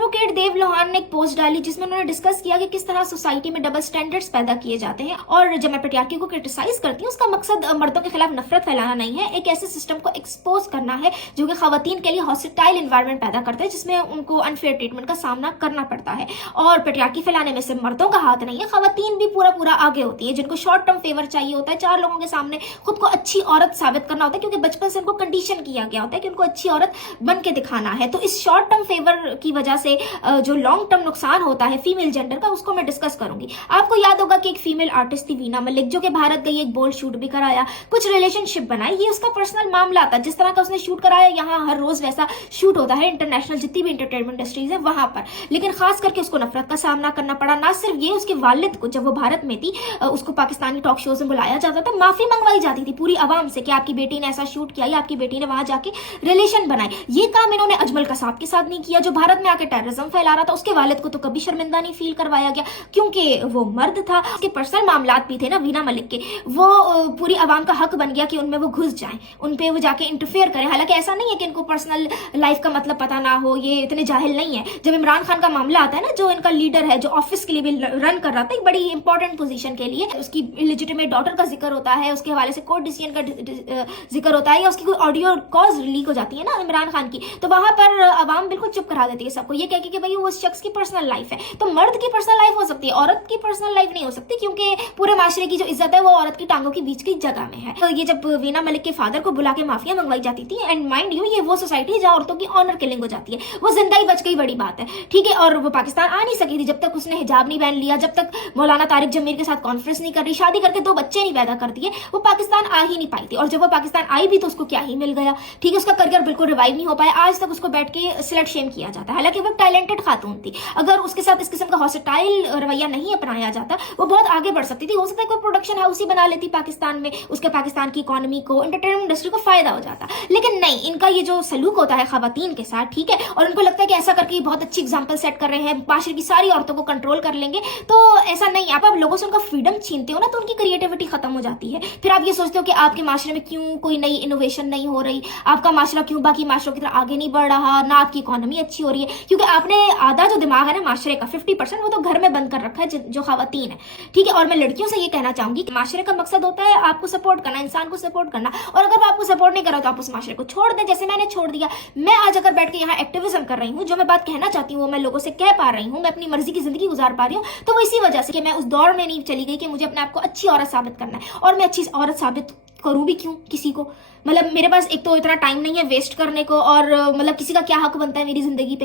Advocate देव लोहान ने एक post डाली जिसमें उन्होंने डिस्कस किया कि किस तरह सोसाइटी में डबल स्टैंडर्ड्स पैदा किए जाते हैं। और जब मैं पेट्रियार्की को क्रिटिसाइज करती हूँ उसका मकसद मर्दों के खिलाफ नफरत फैलाना नहीं है, एक ऐसे सिस्टम को एक्सपोज करना है जो कि खवातीन के लिए हॉस्टाइल एनवायरनमेंट पैदा करता है, जिसमें उनको अनफेयर ट्रीटमेंट का सामना करना पड़ता है। और पेट्रियार्की फैलाने में सिर्फ मर्दों का हाथ नहीं है, खवातीन भी पूरा आगे होती है, जिनको शॉर्ट टर्म फेवर चाहिए होता है, चार लोगों के सामने खुद को अच्छी औरत साबित करना होता है, क्योंकि बचपन से उनको कंडीशन किया गया होता है कि उनको अच्छी औरत बन के दिखाना है। तो इस शॉर्ट टर्म फेवर की वजह से जो लॉन्ग टर्म नुकसान होता है फीमेल जेंडर का, उसको मैं डिस्कस करूंगी। आपको याद होगा कि एक फीमेल आर्टिस्ट थी वीना मलिक, जो कि भारत गई, एक बोल्ड शूट भी कराया, कुछ रिलेशनशिप बनाई, ये उसका पर्सनल मामला था। जिस तरह का उसने शूट कराया, यहाँ हर रोज वैसा शूट होता है इंटरनेशनल जितनी भी इंटरटेनमेंट इंडस्ट्रीज है वहां पर, लेकिन खास करके उसको नफरत का सामना करना पड़ा। ना सिर्फ ये, उसके वालिद को जब वो भारत में थी उसको पाकिस्तानी टॉक शोज में बुलाया जाता था, माफी मंगवाई जाती थी पूरी आवाम से कि आपकी बेटी ने ऐसा शूट किया या आपकी बेटी ने वहां जाके रिलेशन बनाए। ये काम इन्होंने अजमल कसाब के साथ नहीं किया, जो भारत में आके टेररिज्म फैला रहा था। उसके वालिद को तो कभी शर्मिंदा नहीं फील करवाया गया क्योंकि वो मर्द था। उसके पर्सनल मामलात भी थे ना वीना मलिक के, वो पूरी आवाम का हक बन गया कि उनमें वो घुस जाएं, उन पे वो जाके इंटरफेयर करें। हालांकि ऐसा नहीं है कि इनको पर्सनल लाइफ का मतलब पता ना हो, ये इतने जाहिल नहीं है। जब इमरान खान का मामला आता है ना, जो इनका लीडर है, जो ऑफिस के लिए भी रन कर रहा था एक बड़ी इंपॉर्टेंट पोजीशन के लिए, उसकी इलिजिटिमेट डॉटर का जिक्र होता है, उसके हवाले से कोर्ट डिसीजन का जिक्र होता है, या उसकी कोई ऑडियो कॉल्स लीक हो जाती है ना इमरान खान की, तो वहां पर आवाम बिल्कुल चुप करा देती है सबको, ये कह के कि भाई वो उस शख्स की पर्सनल लाइफ है। तो मर्द की पर्सनल लाइफ हो सकती है, औरत की पर्सनल लाइफ नहीं हो सकती, क्योंकि पूरे माशरे की जो इज्जत है वो औरत की टांगों के बीच की जगह में है। तो ये जब वीना मलिक के फादर को बुला के माफिया मंगवाई जाती थी, एंड माइंड यू ये वो सोसाइटी है जहाँ औरतों की ऑनर किलिंग हो जाती है, वो जिंदा ही बच गई, बड़ी बात है, ठीक है। और वो पाकिस्तान आ नहीं सकी थी जब तक उसने हिजाब नहीं पहन लिया, जब तक मौलाना तारिक जमीर के साथ कॉन्फ्रेंस नहीं कर रही, शादी करके 2 बच्चे नहीं पैदा कर दिए, वो पाकिस्तान आ ही नहीं पाई थी। और जब वो पाकिस्तान आई भी तो उसको क्या ही मिल गया, ठीक है, उसका करियर बिल्कुल रिवाइव नहीं हो पाया, आज तक उसको बैठ के स्लट शेम किया जाता है। हालांकि वो टैलेंटेड खातून थी, अगर उसके साथ इस किस्म का हॉस्टाइल रवैया नहीं अपनाया जाता वो बहुत आगे बढ़ सकती थी। हो सकता है कोई प्रोडक्शन हाउस ही बना लेती पाकिस्तान में, उसके पाकिस्तान की इकोनॉमी को, एंटरटेनमेंट इंडस्ट्री को फायदा हो जाता, लेकिन नहीं, इनका ये जो सलूक होता है खवातीन के साथ, ठीक है, और उनको लगता है कि ऐसा करके बहुत अच्छी एग्जाम्पल सेट कर रहे हैं, माशरे की सारी औरतों को कंट्रोल कर लेंगे, तो ऐसा नहीं। आप लोगों से उनका फ्रीडम छीनते हो ना, तो उनकी क्रिएटिविटी खत्म हो जाती है। फिर आप ये सोचते हो कि आपके माशरे में क्यों कोई नई इनोवेशन नहीं हो रही, आपका माशरा क्यों बाकी माशरों की तरह आगे नहीं बढ़ रहा, ना आपकी इकोनॉमी अच्छी हो रही है, क्योंकि आपने आधा जो दिमाग है ना माशरे का 50% वो तो घर में बंद कर रखा है जो खवातीन है, ठीक है। और मैं लड़कियों से ये कहना चाहूंगी कि माशरे का मकसद होता है आपको सपोर्ट करना, इंसान को सपोर्ट करना, और अगर वो आपको सपोर्ट नहीं कर रहा तो आप उस माशरे को छोड़ दें, जैसे मैंने छोड़ दिया। मैं आज अगर बैठ के यहाँ एक्टिविज्म कर रही हूँ, जो मैं बात कहना चाहती हूँ वो मैं लोगों से कह पा रही हूँ, मैं अपनी मर्जी की जिंदगी गुजार पा रही हूँ, तो वो इसी वजह से कि मैं उस दौर में नहीं चली गई कि मुझे अपने आप को अच्छी औरत साबित करना है। और मैं अच्छी औरत साबित करूं भी क्यों किसी को, मतलब मेरे पास एक तो इतना टाइम नहीं है वेस्ट करने को, और मतलब किसी का क्या हक बनता है मेरी जिंदगी पे।